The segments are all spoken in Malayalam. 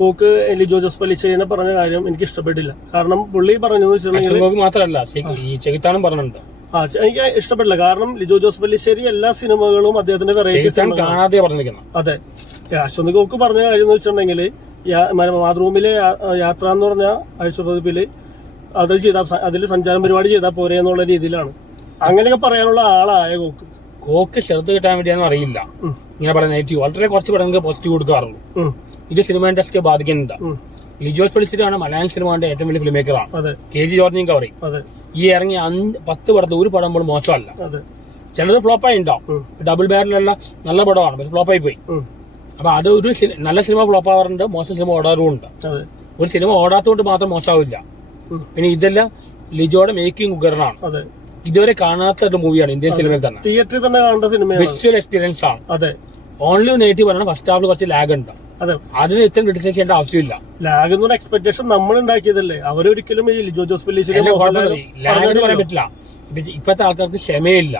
കോക്ക് ലിജോ ജോസ് പലിശ്ശേരിനെ പറഞ്ഞ കാര്യം എനിക്ക് ഇഷ്ടപ്പെട്ടില്ല. കാരണം പുള്ളി പറഞ്ഞതെന്ന് വെച്ചിട്ടുണ്ടെങ്കിൽ അശ്വൻ ഗോപി മാത്രമല്ല ഈ ചെകുത്താനും പറഞ്ഞിട്ടുണ്ട്. ആ എനിക്ക് ഇഷ്ടപ്പെടില്ല കാരണം ലിജോ ജോസ് പല്ലിശ്ശേരി എല്ലാ സിനിമകളും അദ്ദേഹത്തിന്റെ വെറൈറ്റി ചെകുത്താൻ കാണാതെ പറഞ്ഞിരിക്കണം. അതെ. അശ്വന്ത് കോക്ക് പറഞ്ഞ കാര്യം എന്ന് വെച്ചിട്ടുണ്ടെങ്കിൽ മാതൃഭൂമിയിലെ യാത്ര എന്ന് പറഞ്ഞ ആഴ്ചപ്പതിപ്പിൽ അത് ചെയ്ത അതിൽ സഞ്ചാരം പരിപാടി ചെയ്താൽ പോരെ എന്നുള്ള രീതിയിലാണ്. അങ്ങനെയൊക്കെ പറയാനുള്ള ആളായ കോക്ക്. കോക്ക് ശ്രദ്ധ കിട്ടാൻ വേണ്ടിയാണെന്ന് അറിയില്ല. ഇങ്ങനെ പറയുന്ന നെഗറ്റീവ് വളരെ കുറച്ച് പടങ്ങൾക്ക് പോസിറ്റീവ് കൊടുക്കാറുള്ളൂ. ഇത് സിനിമ ഇൻഡസ്ട്രിയെ ബാധിക്കുന്നുണ്ട്. ലിജോസ് പെളിസിറ്റാണ് മലയാളം സിനിമയുടെ ഏറ്റവും വലിയ ഫിലിം മേക്കറാണ് കെ ജി ജോർജിയും കവറി ഈ ഇറങ്ങിയ അഞ്ച് പത്ത് പടത്ത് ഒരു പടം പോലും മോശമല്ല. ചിലത് ഫ്ലോപ്പായി ഉണ്ടാവും ഡബിൾ ബാരലുള്ള നല്ല പടമാണ് പക്ഷെ ഫ്ലോപ്പായി പോയി അപ്പൊ അത് ഒരു നല്ല സിനിമ ഫ്ലോപ്പ് ആവാറുണ്ട് മോശം സിനിമ ഓടാറുമുണ്ട്. ഒരു സിനിമ ഓടാത്തതുകൊണ്ട് മാത്രം മോശമാവില്ല. പിന്നെ ഇതെല്ലാം ലിജോയുടെ മേക്കിംഗ് ഉപകരണമാണ് ഇതുവരെ കാണാത്ത ഒരു മൂവിയാണ് ഇന്ത്യൻ സിനിമയിൽ തന്നെ. തിയേറ്ററിൽ തന്നെ കാണേണ്ട സിനിമയാണ് വിഷ്വൽ എക്സ്പീരിയൻസ് ആണ്. ഓൺലി നെഗറ്റീവ് പറഞ്ഞാൽ ഫസ്റ്റ് ഹാഫിൽ കുറച്ച് ലാഗ് ഉണ്ട്. അതെ. അതിന് ഇത്രയും ക്രിട്ടിസൈസ് ചെയ്യേണ്ട ആവശ്യമില്ല. ലാഗ് എന്ന് പറഞ്ഞ എക്സ്പെക്ടേഷൻ നമ്മൾ ഉണ്ടാക്കിയതല്ലേ? അവരൊരിക്കലും ഈ ലിജോ ജോസ് ലാഗ് എന്ന് പറയാൻ പറ്റില്ല. ഇപ്പോഴത്തെ ഇപ്പത്തെ ആൾക്കാർക്ക് ക്ഷമയില്ല.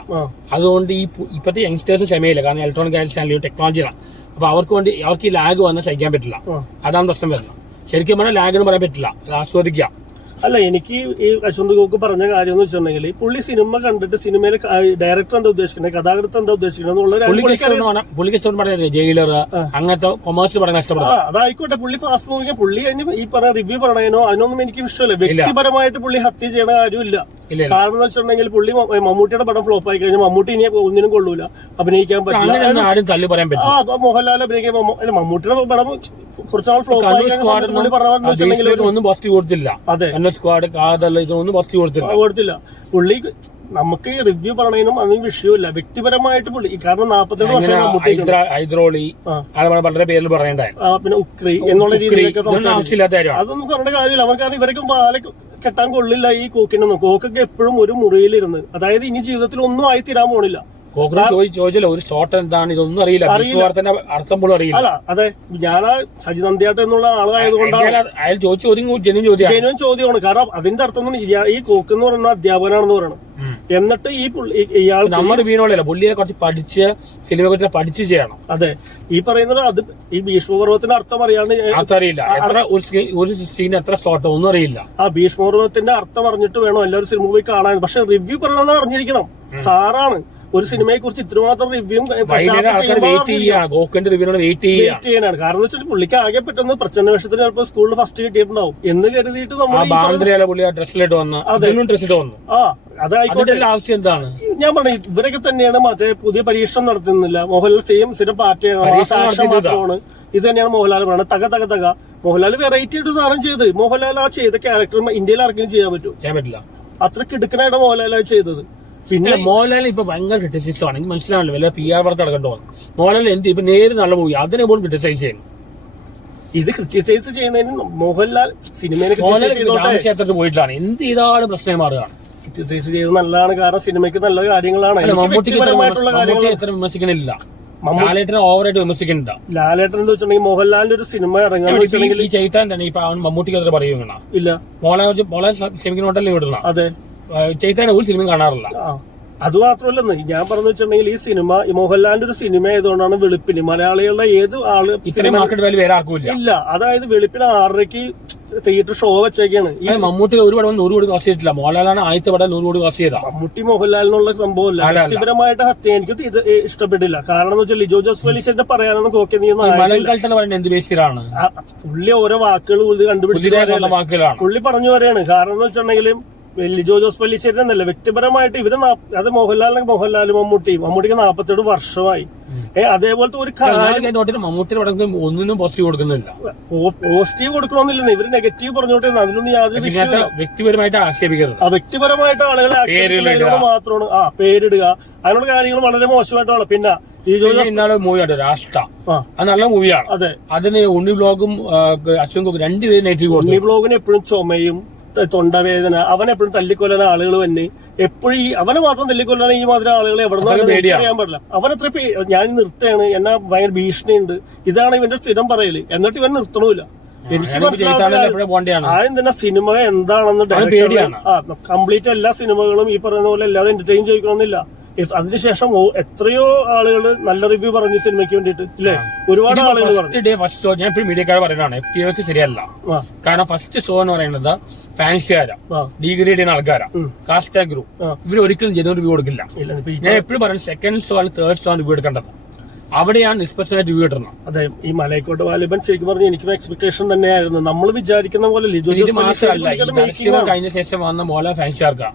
അതുകൊണ്ട് ഈ ഇപ്പോഴത്തെ ഇപ്പത്തെ യങ്സ്റ്റേഴ്സും ക്ഷമയില്ല. കാരണം ഇലക്ട്രോണിക് ആയാലും ടെക്നോളജിയാണ് അപ്പൊ അവർക്ക് വേണ്ടി അവർക്ക് ഈ ലാഗ് വന്നാൽ സഹിക്കാൻ പറ്റില്ല. അതാണ് പ്രശ്നം വരുന്നത്. ശരിക്കും പറഞ്ഞാൽ ലാഗ് എന്ന് പറയാൻ പറ്റില്ല. അത് ആസ്വദിക്കാം. അല്ല എനിക്ക് ഈ അശ്വന്ത് ഗോക്ക് പറഞ്ഞ കാര്യം എന്ന് വെച്ചിട്ടുണ്ടെങ്കിൽ പുള്ളി സിനിമ കണ്ടിട്ട് സിനിമയിലെ ഡയറക്ടർ എന്താ ഉദ്ദേശിക്കുന്നത്? കഥാകൃത്ത് എന്താ ഉദ്ദേശിക്കുന്നത് എന്നുള്ള പുള്ളിക്ക്. ഇഷ്ടം പറഞ്ഞാൽ പറഞ്ഞ ജയിലർ അങ്ങനത്തെ കൊമേഴ്സ് പടങ്ങൾ ഇഷ്ടപ്പെടും. അതായിക്കോട്ടെ പുള്ളി ഫാസ്റ്റ് മൂവിക്ക് പുള്ളി അതിന് ഈ പറഞ്ഞ റിവ്യൂ പറയണോ അതിനൊന്നും എനിക്ക് ഇഷ്ടമല്ല. വ്യക്തിപരമായിട്ട് പുള്ളി ഹത്യ ചെയ്യണ കാര്യമില്ല. കാരണം എന്ന് വെച്ചിട്ടുണ്ടെങ്കിൽ പുള്ളി മമ്മൂട്ടിയുടെ പടം ഫ്ലോപ്പ് ആയി കഴിഞ്ഞാൽ മമ്മൂട്ടി ഇനി ഒന്നിനും കൊള്ളൂല. അഭിനയിക്കാൻ പറ്റില്ല. മോഹൻലാൽ അഭിനയിക്കാൻ മമ്മൂട്ടിയുടെ പടം കുറച്ചാൾ ഫ്ലോപ്പ് ആയി കഴിഞ്ഞ പറഞ്ഞതെന്ന് ഒന്നും പോസിറ്റീവ് കൊടുത്തില്ല. അതെ. സ്ക്വാഡ് കാതൽ ഇതൊന്നും ഫസ്റ്റ് കൊടുത്തില്ല. കൊടുത്തില്ല. പുള്ളി നമുക്ക് റിവ്യൂ പറയണതിനും അതിന് വിഷയമില്ല വ്യക്തിപരമായിട്ട് പുള്ളി കാരണം നാപ്പത്തെട്ട് വർഷം ഹൈദ്രോളി. വളരെ പേരിൽ പറയണ്ടായി പിന്നെ ഉക്രി എന്നുള്ള രീതിയിലൊക്കെ അതൊന്നും പറഞ്ഞ കാര്യമില്ല. അവർക്ക് ഇവരൊക്കെ പാല കെട്ടാൻ കൊള്ളില്ല ഈ കോക്കിനൊന്നും കോക്കൊക്കെ എപ്പോഴും ഒരു മുറിയിലിരുന്ന്. അതായത് ഇനി ജീവിതത്തിൽ ഒന്നും ആയി തീരാൻ പോണില്ല. കോക്രോച്ച് ചോദിച്ചു ചോദിച്ചല്ലോ ഒരു ഷോട്ട് എന്താണ് ഇതൊന്നും അറിയില്ല. വാർത്തന്റെ അർത്ഥം പോലും അറിയില്ല. അല്ല അതെ ഞാൻ സജി നന്ദിയാട്ട് എന്നുള്ള ആളായതുകൊണ്ടാണ് അയാൾ ചോദിച്ച ചോദ്യം ജനുവൻ ചോദ്യം ജനുവൻ ചോദ്യമാണ്. കാരണം അതിന്റെ അർത്ഥം ഈ കോക്ക് എന്ന് പറയുന്ന അധ്യാപകനാണെന്ന് പറയണം. എന്നിട്ട് ഈ ഇയാൾ നമ്മൾ വീണോളല്ല പുള്ളിയെ കുറച്ച് പഠിച്ച് സിനിമയെ കുറിച്ച് പഠിച്ച് ചെയ്യണം. അതെ. ഈ പറയുന്നത് അത് ഈ ഭീഷ്മപർവത്തിന്റെ അർത്ഥം അറിയാണ്ട് അർത്ഥം അറിയില്ല എത്ര ഒരു സീൻ എത്ര ഷോട്ടോ ഒന്നും അറിയില്ല. ആ ഭീഷ്മപർവത്തിന്റെ അർത്ഥം അറിഞ്ഞിട്ട് വേണം എല്ലാവരും സിനിമ പോയി കാണാൻ. പക്ഷെ റിവ്യൂ പറയണമെന്ന് അറിഞ്ഞിരിക്കണം. സാറാണ്. ഒരു സിനിമയെ കുറിച്ച് ഇത്രമാത്രം റിവ്യൂ വെയിറ്റ് ചെയ്യാനാണ്. കാരണം വെച്ചാൽ പുള്ളിക്ക് ആകെ പെട്ടെന്ന് പ്രച്ഛന്ന വേഷത്തിന് ചിലപ്പോൾ സ്കൂളിൽ ഫസ്റ്റ് കിട്ടിയിട്ടുണ്ടാവും. എന്ന് കരുതിയിട്ട് നമ്മൾ ആ അതായിക്കോട്ടെ. ആവശ്യം എന്താണ്? ഞാൻ പറഞ്ഞു ഇവരൊക്കെ തന്നെയാണ് മറ്റേ പുതിയ പരീക്ഷണം നടത്തുന്നില്ല. മോഹൻലാൽ സെയിം സ്ഥിരം പാർട്ടിയാണ് മാത്രമാണ്. ഇത് തന്നെയാണ് മോഹൻലാൽ പറയുന്നത് തക തക തക. മോഹൻലാൽ വെറൈറ്റി ആയിട്ട് സാധനം ചെയ്ത്. മോഹൻലാൽ ആ ചെയ്ത ക്യാരക്ടർ ഇന്ത്യയിൽ ആർക്കും ചെയ്യാൻ പറ്റും ചെയ്യാൻ പറ്റില്ല. മോഹൻലാൽ ചെയ്തത്. പിന്നെ മോഹൻലാൽ ഇപ്പൊ ഭയങ്കര ക്രിറ്റിസൈസ് ആണ്. എനിക്ക് മനസ്സിലാവില്ല വല്ല പി ആർ വർക്ക് അടക്കണ്ടോ മോഹൻലാൽ എന്ത് ഇപ്പൊ നേര് നല്ല മൂവി അതിനെ പോലും ക്രിറ്റിസൈസ് ചെയ്യുന്നു ഇത് ക്രിറ്റിസൈസ് ചെയ്യുന്നതിന് മോഹൻലാൽ സിനിമയിലേക്ക് രാമക്ഷേത്രത്തിൽ പോയിട്ടാണ് എന്ത് ചെയ്താലും പ്രശ്നം മാറുകയാണ്. ക്രിറ്റിസൈസ് ചെയ്ത് നല്ലതാണ്. കാരണം സിനിമയ്ക്ക് നല്ല കാര്യങ്ങളാണ്. മമ്മൂട്ടിക്ക് എത്ര വിമർശിക്കണില്ല. ലാലേട്ടനെ ഓവറായിട്ട് വിമർശിക്കുന്നുണ്ട് ലാലേട്ടൻ എന്ന് വെച്ചിട്ടുണ്ടെങ്കിൽ മോഹൻലാലിന്റെ ഒരു സിനിമ ഇറങ്ങാൻ ഈ- ചൈത്താൻ തന്നെ ഇപ്പൊ അവൻ മമ്മൂട്ടിക്ക് എത്ര പറയുകയാണ് ഇല്ല. മോളെ മോളെ ക്ഷമിക്കുന്നോട്ടല്ലേ വിടുന്ന അതെ. ചൈത്താൻ ഒരു സിനിമയും കാണാറില്ല. അത് മാത്രമല്ല ഞാൻ പറഞ്ഞു വെച്ചിട്ടുണ്ടെങ്കിൽ ഈ സിനിമ ഈ മോഹൻലാലിന്റെ ഒരു സിനിമ ആയതുകൊണ്ടാണ് വെളുപ്പിന്. മലയാളികളുടെ ഏത് ആൾ ഇത്രയും മാർക്കറ്റ് വാല്യൂ വേറെ ആർക്കും ഇല്ല. അതായത് വെളുപ്പിന് ആറരയ്ക്ക് തിയേറ്റർ ഷോ വെച്ചേക്കാണ്. ഈ മമ്മൂട്ടി ഒരു പടം നൂറ് കോടി കാശ് ചെയ്തിട്ടില്ല. മോഹൻലാലാണ് ആദ്യത്തെ പടം നൂറ് കോടി കാശ് ചെയ്താ മമ്മൂട്ടി മോഹൻലാൽ എന്നുള്ള സംഭവമല്ല. വ്യക്തിപരമായിട്ട് ഹത്യ എനിക്ക് ഇത് ഇഷ്ടപ്പെട്ടില്ല. കാരണം എന്ന് വെച്ചാൽ ലിജോ ജോസ് പോലീസിന്റെ പറയാനൊന്നും കോക്കെ. എന്ത് ബേസിലാണ് പുള്ളി ഓരോ വാക്കുകൾ പുള്ളി കണ്ടുപിടിച്ച് പുള്ളി പറഞ്ഞു പറയാണ്. കാരണം എന്ന് വെച്ചിട്ടുണ്ടെങ്കിലും ലിജോ ജോസ് പള്ളിശ്ശേരി എന്നല്ല വ്യക്തിപരമായിട്ട് ഇവർ അത് മോഹൻലാലിന് മോഹൻലാൽ മമ്മൂട്ടി മമ്മൂട്ടിക്ക് നാപ്പത്തെട്ട് വർഷമായി. ഏ അതേപോലത്തെ ഒരു കാര്യം മമ്മൂട്ടിയുടെ ഒന്നിനും പോസിറ്റീവ് കൊടുക്കുന്നില്ല. പോസിറ്റീവ് കൊടുക്കണമെന്നില്ലെന്ന്. ഇവർ നെഗറ്റീവ് പറഞ്ഞോട്ടെ അതിലൊന്നും യാതൊരു വ്യക്തിപരമായിട്ട് ആക്ഷേപിക്കരുത്. ആ വ്യക്തിപരമായിട്ട് ആളുകളെ. ആക്ഷേപിക്കുന്നതിനോട് മാത്രമാണ്. ആ പേരിടുക. അതിനുള്ള കാര്യങ്ങൾ വളരെ മോശമായിട്ടാണ്. പിന്നെ ഇന്നാളെ മൂവിയാണ് രാഷ്ട്ര. ആ. അത് നല്ല മൂവിയാണ് അതെ. അതിന് ഉണ്ണി ബ്ലോഗും അശ്വൻ കോക്കും രണ്ടുപേരും നെഗറ്റീവ് ഉണ്ണി ബ്ലോഗിന് എപ്പോഴും ചുമയും തൊണ്ടവേദന അവനെ എപ്പോഴും തല്ലിക്കൊല്ലാൻ ആളുകൾ തന്നെ എപ്പോഴും ഈ അവനെ മാത്രം തല്ലിക്കൊല്ലാൻ ഈ മാതിരി ആളുകൾ എവിടെ പേടിയാണ്. അറിയാൻ പാടില്ല. അവനത്ര ഞാൻ നിർത്തുകയാണ്. എന്നാ ഭയങ്കര ഭീഷണിയുണ്ട്. ഇതാണ് ഇവന്റെ സ്ഥിരം പറയൽ. എന്നിട്ട് ഇവൻ നിർത്തണമില്ല. എനിക്ക് ആദ്യം തന്നെ സിനിമ എന്താണെന്ന് കംപ്ലീറ്റ് എല്ലാ സിനിമകളും ഈ പറയുന്ന പോലെ എല്ലാവരും എന്റർടൈൻ ചെയ്യിക്കണമെന്നില്ല. അതിനുശേഷം എത്രയോ ആളുകൾ നല്ല റിവ്യൂ പറഞ്ഞു സിനിമയ്ക്ക് വേണ്ടിയിട്ട് ഇല്ലേ? ഒരുപാട് ആളുകൾ ഫസ്റ്റ് ഡേ ഫസ്റ്റ് ഷോ ഞാൻ ഇപ്പോഴും മീഡിയക്കാർ പറയുന്നതാണ് എഫ് ടി എസ് ശരിയല്ല. കാരണം ഫസ്റ്റ് ഷോ എന്ന് പറയുന്നത് ഫാൻസുകാരാ ഡിഗ്രേഡ് ചെയ്യുന്ന ആൾക്കാരാ കാസ്റ്റാ ഗ്രൂപ്പ്. ഇവർ ഒരിക്കലും ജനുവൻ റിവ്യൂ കൊടുക്കില്ല. ഞാൻ എപ്പോഴും പറയുന്നത് സെക്കൻഡ് ഷോ ആണ് തേർഡ് ഷോ റിവ്യൂ എടുക്കേണ്ടത്. അവിടെയാണ് നിഷ്പക്ഷമായിട്ട് റിവ്യൂ കിട്ടുന്നത് അതെ ഈ മലയക്കോട്ട് വാലിബൻ ശരിക്കും പറഞ്ഞ എനിക്കും എക്സ്പെക്ടേഷൻ തന്നെയായിരുന്നു. നമ്മൾ വിചാരിക്കുന്ന പോലെ ആണ്. കഴിഞ്ഞ ശേഷം വന്ന മോഹൻലാൽ ഫാൻസുകാർക്കാ.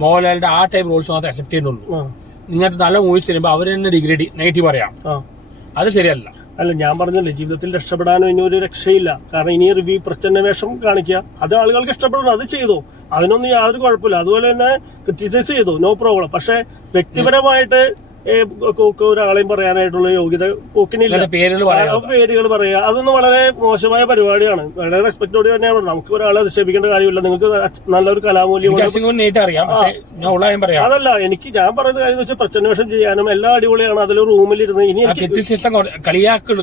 മോഹൻലാലിന്റെ ആ ടൈപ്പ് റോൾസ് മാത്രമേ അക്സെപ്റ്റ് ചെയ്യുന്നുള്ളൂ. നിങ്ങൾക്ക് നല്ല മൂവീസ് ചെയ്യുമ്പോൾ അവർ തന്നെ ഡിഗ്രേഡ് നെഗറ്റീവ് പറയാം. ആ. അത് ശരിയല്ല. അല്ല ഞാൻ പറഞ്ഞല്ലേ ജീവിതത്തിൽ രക്ഷപ്പെടാനോ ഇനി ഒരു രക്ഷയില്ല. കാരണം ഇനി റിവ്യൂ പ്രച്ഛന്ന വേഷം കാണിക്കുക. അത് ആളുകൾക്ക് ഇഷ്ടപ്പെടുന്നു അത് ചെയ്തു. അതിനൊന്നും യാതൊരു കുഴപ്പമില്ല. അതുപോലെ തന്നെ ക്രിറ്റിസൈസ് ചെയ്തു. നോ പ്രോബ്ലം പക്ഷെ വ്യക്തിപരമായിട്ട് ഒരാളെയും പറയാനായിട്ടുള്ള യോഗ്യത കോക്കിനില്ല. പേരുകൾ പറയാം പേരുകൾ പറയുക അതൊന്നും വളരെ മോശമായ പരിപാടിയാണ്. വളരെ റെസ്പെക്ടോട് തന്നെയാണ്. നമുക്ക് ഒരാളെ അധിക്ഷേപിക്കേണ്ട കാര്യമില്ല. നിങ്ങൾക്ക് നല്ലൊരു കലാമൂല്യം അതല്ല എനിക്ക് ഞാൻ പറയുന്ന കാര്യം വെച്ചാൽ പ്രച്ഛന്വേഷണം ചെയ്യാനും എല്ലാം അടിപൊളിയാണ്. അതിൽ റൂമിലിരുന്ന് ഇനി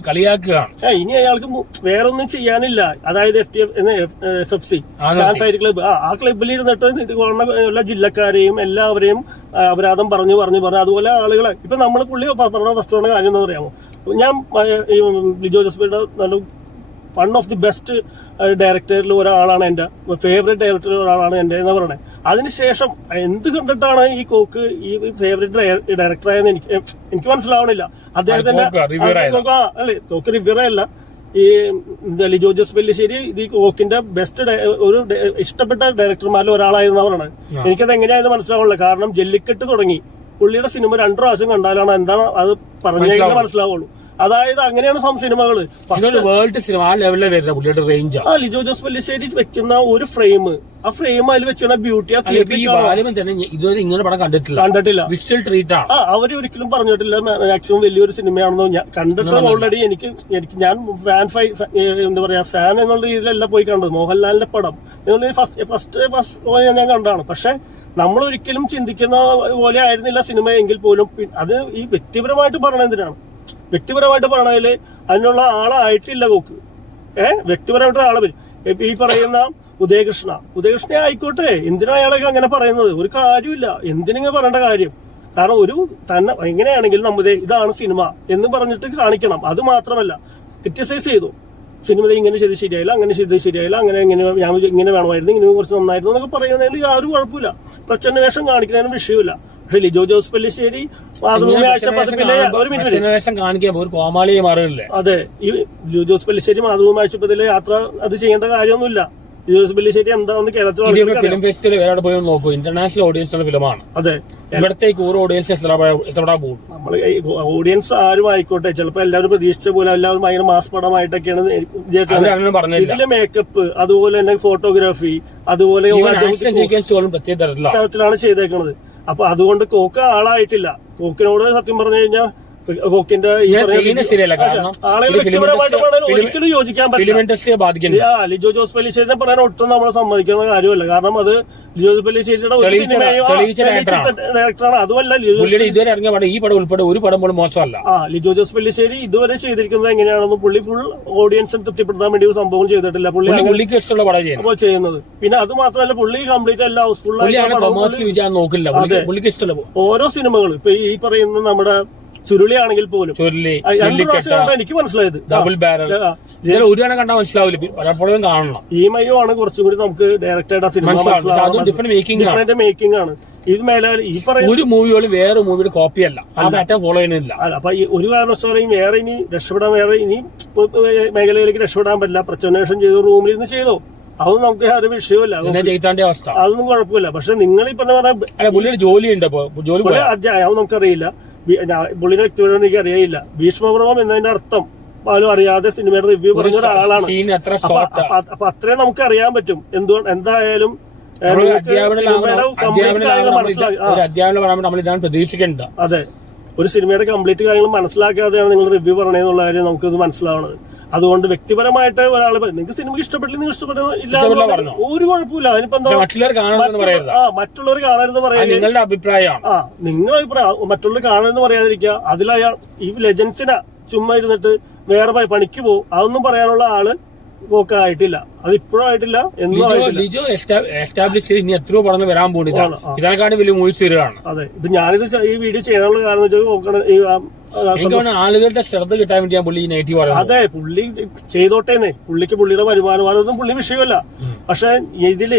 കളിയാക്കുകയാണ്. ഇനി അയാൾക്ക് വേറൊന്നും ചെയ്യാനില്ല. അതായത് F T F F C fight club ആ ക്ലബ്ബിൽ ഇരുന്നിട്ട് എല്ലാ ജില്ലക്കാരെയും എല്ലാവരെയും അപരാധം പറഞ്ഞു പറഞ്ഞു പറഞ്ഞു. അതുപോലെ ആളുകളെ ഇപ്പൊ നമ്മൾ പുള്ളി പറഞ്ഞ പറഞ്ഞ കാര്യം എന്താ പറയാമോ ഞാൻ ലിജോ ജോസഫിയുടെ നല്ല വൺ ഓഫ് ദി ബെസ്റ്റ് ഡയറക്ടറിൽ ഒരാളാണ് എന്റെ ഫേവറേറ്റ് ഡയറക്ടറിൽ ഒരാളാണ് എന്റെ എന്ന് പറയണേ. അതിനുശേഷം എന്ത് കണ്ടിട്ടാണ് ഈ കോക്ക് ഈ ഫേവറേറ്റ് ഡയറക്ടറായെന്ന് എനിക്ക് എനിക്ക് മനസ്സിലാവണില്ല. അദ്ദേഹത്തിന്റെ അല്ലേ കോക്ക് റിവ്യർ അല്ല. ഈ ലിജോ ജോസ് പെല്ലിശ്ശേരി ഇത് ഈ കോക്കിന്റെ ബെസ്റ്റ് ഒരു ഇഷ്ടപ്പെട്ട ഡയറക്ടർമാരിൽ ഒരാളായിരുന്നു പറയണത് എനിക്കത് എങ്ങനെയായെന്ന് മനസ്സിലാവുള്ളൂ കാരണം ജെല്ലിക്കെട്ട് തുടങ്ങി. പുള്ളിയുടെ സിനിമ രണ്ടു പ്രാവശ്യം കണ്ടാലാണ് എന്താണ് അത് പറഞ്ഞേക്കുന്നത് മനസ്സിലാവുള്ളൂ. അതായത് അങ്ങനെയാണ് സം സിനിമകൾ. ഫസ്റ്റ് വേൾഡ് സിനിമ ആ ലെവലിൽ വരുന്ന പുള്ളിയുടെ റേഞ്ച് ആ. ലിജോ ജോസ് പല്ലിശ്ശേരി വെക്കുന്ന ഒരു ഫ്രെയിം ആ ഫ്രെയിം അതിൽ വെച്ചുള്ള ബ്യൂട്ടി ആ തന്നെ ഇതുവരെ ഇങ്ങനെ പടം കണ്ടിട്ടില്ല. കണ്ടിട്ടില്ല. വിഷ്വൽ ട്രീറ്റ് ആണ്. ആ അവർ ഒരിക്കലും പറഞ്ഞിട്ടില്ല മാക്സിമം വലിയൊരു സിനിമയാണെന്നോ ഞാൻ കണ്ടിട്ട് ഓൾറെഡി എനിക്ക് എനിക്ക് ഞാൻ ഫാൻ ഫൈ എന്താ പറയാ ഫാൻ എന്നുള്ള രീതിയിലല്ല പോയി കണ്ടത്. മോഹൻലാലിന്റെ പടം എന്നുള്ള ഫസ്റ്റ് ഫസ്റ്റ് ഫസ്റ്റ് ഞാൻ കണ്ടതാണ്. പക്ഷെ നമ്മൾ ഒരിക്കലും ചിന്തിക്കുന്ന പോലെ ആയിരുന്നില്ല സിനിമ എങ്കിൽ പോലും. അത് ഈ വ്യക്തിപരമായിട്ട് എന്തിനാണ്? വ്യക്തിപരമായിട്ട് പറഞ്ഞാൽ അതിനുള്ള ആളായിട്ടില്ല കോക്ക് ഏഹ് വ്യക്തിപരമായിട്ട് ആളെ വരും ഈ പറയുന്ന ഉദയകൃഷ്ണ. ഉദയകൃഷ്ണ ആയിക്കോട്ടെ. എന്തിനാ അയാളൊക്കെ അങ്ങനെ പറയുന്നത്? ഒരു കാര്യമില്ല എന്തിനിങ്ങനെ പറയേണ്ട കാര്യം? കാരണം ഒരു തന്നെ എങ്ങനെയാണെങ്കിലും നമ്മുടെ ഇതാണ് സിനിമ എന്ന് പറഞ്ഞിട്ട് കാണിക്കണം. അത് മാത്രമല്ല. ക്രിറ്റിസൈസ് ചെയ്തു. സിനിമ ഇങ്ങനെ ചെയ്ത് ശരിയായില്ല അങ്ങനെ ചെയ്ത് ശരിയായില്ല അങ്ങനെ ഇങ്ങനെ ഞാൻ ഇങ്ങനെ വേണമായിരുന്നു ഇങ്ങനെ കുറച്ച് നന്നായിരുന്നു എന്നൊക്കെ പറയുന്നതിൽ യാതൊരു കുഴപ്പമില്ല പ്രച്ഛന്ന വേഷം കാണിക്കുന്നതിനും വിഷയമില്ല ലിജോ ജോസ് പല്ലിശ്ശേരി മാതൃഭൂമി ആഴ്ച പതിപ്പിലെ ഒരു മിനിറ്റ് ജനറേഷൻ കാണിക്കാൻ ഒരു കോമാളിയെ മാറില്ലേ അതെ ഈ ജോസ് പല്ലിശ്ശേരി മാതൃഭൂമി ആഴ്ചപ്പതിലെ യാത്ര അത് ചെയ്യേണ്ട കാര്യമൊന്നുമില്ല. ജോസ് പല്ലിശ്ശേരി എന്താണെന്ന് കേരളത്തിൽ ആളുകൾക്ക് ഫിലിം അറിയാം. ഫെസ്റ്റിവൽ വേറെ പോയി നോക്കൂ. ഇന്റർനാഷണൽ ഫിലിമാണ് അതെ. ഇവിടത്തേക്ക് ഒരു ഓഡിയൻസ് പോകും. നമ്മൾ ഓഡിയൻസ് ആരും ആയിക്കോട്ടെ ചിലപ്പോ എല്ലാവരും പ്രതീക്ഷിച്ച പോലെ എല്ലാവരും ഭയങ്കര മാസ് പടമായിട്ടൊക്കെയാണ് വിചാരിച്ചത്. ഇതിലെ മേക്കപ്പ് അതുപോലെ തന്നെ ഫോട്ടോഗ്രാഫി അതുപോലെ തരത്തിലാണ്. ചെയ്തേക്കുന്നത് അപ്പൊ അതുകൊണ്ട് കോക്ക് ആളായിട്ടില്ല. കോക്കിനോട് സത്യം പറഞ്ഞു കഴിഞ്ഞാൽ കോക്കിന്റെ ഒരിക്കലും യോജിക്കാൻ പറ്റില്ല. ലിജോ ജോസ് പല്ലിശ്ശേരിനെ പറയാൻ ഒട്ടും നമ്മൾ സമ്മതിക്കുന്ന കാര്യമല്ല. കാരണം അത് ലിജോ ജോസ് പല്ലിശ്ശേരിയുടെ ഡയറക്ടറാണ്. അതുമല്ല ഇതുവരെ ഇറങ്ങിയ പടം ഈ പടം ഉൾപ്പെടെ ഒരു പടം പോലും മോശമല്ല. ആ ലിജോ ജോസ് പല്ലിശ്ശേരി ഇതുവരെ ചെയ്തിരിക്കുന്നത് എങ്ങനെയാണെന്ന് പുള്ളി ഫുൾ ഓഡിയൻസിനെ തൃപ്തിപ്പെടുത്താൻ വേണ്ടി ഒരു സംഭവം ചെയ്തിട്ടില്ല. പുള്ളി പുള്ളി പുള്ളിക്ക് ഇഷ്ടമുള്ള പടം ചെയ്യുന്നത്. പിന്നെ അത് മാത്രമല്ല പുള്ളി കംപ്ലീറ്റ് അല്ല ഹൗസ്ഫുൾ നോക്കില്ല. പുള്ളിക്ക് ഇഷ്ടമുള്ള ഓരോ സിനിമകളും ഇപ്പൊ ഈ പറയുന്ന നമ്മുടെ ചുരുളി ആണെങ്കിൽ പോലും ആ, കണ്ടാ എനിക്ക് മനസ്സിലായത്. ആ, ഡബിൾ ബാരൽ ആ, ഒരു കണം കണ്ടാൽ മനസ്സിലാവില്ല. പലപ്പോഴും കാണണം. ഈ മയോ ആണ് കുറച്ചും കൂടി നമുക്ക് ഡയറക്റ്റ് സിനിമ മനസ്സിലാവും. പക്ഷെ ഡിഫറെന്റ് മേക്കിംഗ് ആണ്. ഇത് മേലെ ഈ പറയുന്ന ഒരു മൂവിയോളും വേറെ മൂവിയുടെ കോപ്പി അല്ല. പാറ്റേൺ ഫോളോ ചെയ്യുന്നില്ല. അപ്പൊ ഒരു കാരണവശാലും വേറെ ഇനി രക്ഷപ്പെടാൻ വേറെ ഇനി മേഖലയിലേക്ക് രക്ഷപ്പെടാൻ പറ്റില്ല. പ്രച്ചനേഷൻ ചെയ്തു റൂമിൽ ഇരുന്ന് ചെയ്തോ. അതൊന്നും നമുക്ക് ഒരു വിഷയമല്ല അതൊന്നും കുഴപ്പമില്ല. പക്ഷെ നിങ്ങൾ ഈ പറഞ്ഞ ജോലി ഉണ്ട് ജോലി അത് നമുക്കറിയില്ല. പുള്ളിനെ വ്യക്തിപരം എനിക്ക് അറിയില്ല ഭീഷ്മപർവം എന്നതിന്റെ അർത്ഥം ആരും അറിയാതെ സിനിമയുടെ റിവ്യൂ പറഞ്ഞ ഒരാളാണ്. അപ്പൊ അത്രയും നമുക്ക് അറിയാൻ പറ്റും. എന്തുകൊണ്ട് എന്തായാലും അധ്യാപനം നമ്മൾ ഇതാണ് പ്രതീക്ഷിക്കേണ്ടത്. അതെ. ഒരു സിനിമയുടെ കംപ്ലീറ്റ് കാര്യങ്ങൾ മനസ്സിലാക്കാതെയാണ് നിങ്ങൾ റിവ്യൂ പറഞ്ഞതെന്നുള്ള കാര്യം നമുക്കത് മനസ്സിലാവണത്. അതുകൊണ്ട് വ്യക്തിപരമായിട്ട് ഒരാൾ നിങ്ങൾക്ക് സിനിമ ഇഷ്ടപ്പെട്ടില്ല നിങ്ങൾ ഇഷ്ടപ്പെട്ടില്ല ഒരു കുഴപ്പമില്ല. അതിനിപ്പോ എന്താ ആ മറ്റുള്ളവർ കാണരുത് അത് പറയാൻ നിങ്ങളുടെ അഭിപ്രായമാണ്. ആ നിങ്ങൾ അഭിപ്രായം മറ്റുള്ളവർ കാണരുതെന്ന് പറയാതിരിക്കുക. അതിലയാൾ ഈ ലെജൻസിനെ ചുമ്മാ ഇരുന്നിട്ട് വേറെ പണിക്ക് പോകും. അതൊന്നും പറയാനുള്ള ആൾ ഒക്കെ ആയിട്ടില്ല. അത് ഇപ്പോഴും ആയിട്ടില്ല എന്നും ലിജോ ആയിട്ടില്ല. ലിജോ എസ്റ്റാബ്ലിഷ് ചെയ്ത് ഇനി എത്രയോ പടങ്ങൾ വരാൻ പോകുന്നില്ല. ഇതിനെക്കാട്ടും വലിയ മൂവി സീരിയലാണ് അതെ. ഇപ്പൊ ഞാനിത് ഈ വീഡിയോ ചെയ്യാനുള്ള കാരണം വെച്ചാൽ നോക്കണ ഈ ആ, ആ, എനിക്ക് തോന്നുന്നു ആളുകളുടെ ശ്രദ്ധ കിട്ടാൻ വേണ്ടി ഞാൻ പുള്ളി ഈ നെഗറ്റീവ് പറയുന്നത് അതെ പുള്ളി ചെയ്തോട്ടേന്നേ. പുള്ളിക്ക് പുള്ളിയുടെ വരുമാനം അതൊന്നും പുള്ളി വിഷയമല്ല. പക്ഷെ ഇതിൽ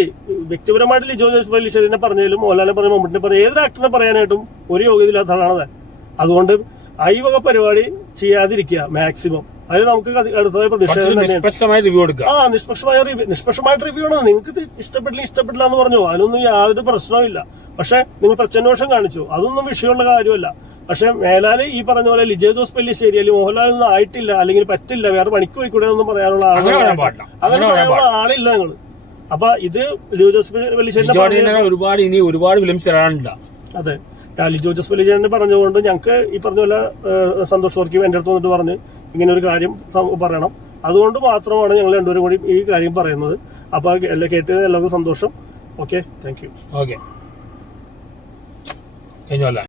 വ്യക്തിപരമായിട്ട് ലിജോ ജോസ് പല്ലിശ്ശേരിനെ പറഞ്ഞാലും മോഹൻലാലിനെ പറഞ്ഞ മമ്മൂട്ടിനെ പറഞ്ഞ ഏതൊരു ആക്ടറിനെ പറയാനായിട്ടും ഒരു യോഗ്യതയില്ലാത്ത ആളാണ് അതുകൊണ്ട് ആ ഈ വക പരിപാടി ചെയ്യാതിരിക്കുക മാക്സിമം അത് നമുക്ക് അടുത്തതായി പ്രതിഷേധം നിഷ്പക്ഷമായ റിവ്യൂ എടുക്കുക ആ നിഷ്പക്ഷമായ റിവ്യൂ നിഷ്പക്ഷമായിട്ട് റിവ്യൂ ആണ്. നിങ്ങൾക്ക് ഇഷ്ടപ്പെട്ടില്ല ഇഷ്ടപ്പെട്ടില്ല എന്ന് പറഞ്ഞു. അതിനൊന്നും യാതൊരു പ്രശ്നവുമില്ല. പക്ഷെ നിങ്ങൾ പ്രച്ഛന്നോഷം കാണിച്ചു. അതൊന്നും വിഷയമുള്ള കാര്യമല്ല. പക്ഷെ മേലാൽ ഈ പറഞ്ഞ പോലെ ലിജേ ജോസ് പെല്ലിശ്ശേരി അല്ലെങ്കിൽ മോഹൻലാൽ ഒന്നും ആയിട്ടില്ല അല്ലെങ്കിൽ പറ്റില്ല വേറെ പണിക്ക് പോയിക്കൂടെ ഒന്നും പറയാനുള്ള ആളുകൾ അങ്ങനെ പറയാനുള്ള ആളില്ല നിങ്ങൾ. അപ്പൊ ഇത് ലിജോ ജോസ് പെല്ലിശ്ശേരി ഒരുപാട് ഇനി ഒരുപാട് ഫിലിംസ് വരാനുണ്ട് അതെ. ലിജോ ജോസ് പെല്ലിശ്ശേരിനെ പറഞ്ഞുകൊണ്ട് ഞങ്ങൾക്ക് ഈ പറഞ്ഞ പോലെ സന്തോഷം എന്റെ അടുത്ത് വന്നിട്ട് പറഞ്ഞ് ഇങ്ങനെ ഒരു കാര്യം പറയണം. അതുകൊണ്ട് മാത്രമാണ് ഞങ്ങൾ രണ്ടുപേരും കൂടി ഈ കാര്യം പറയുന്നത്. അപ്പോൾ എല്ലാ കേട്ടത് എല്ലാവർക്കും സന്തോഷം. ഓക്കെ താങ്ക് യു ഓക്കെ കഴിഞ്ഞു അല്ലേ?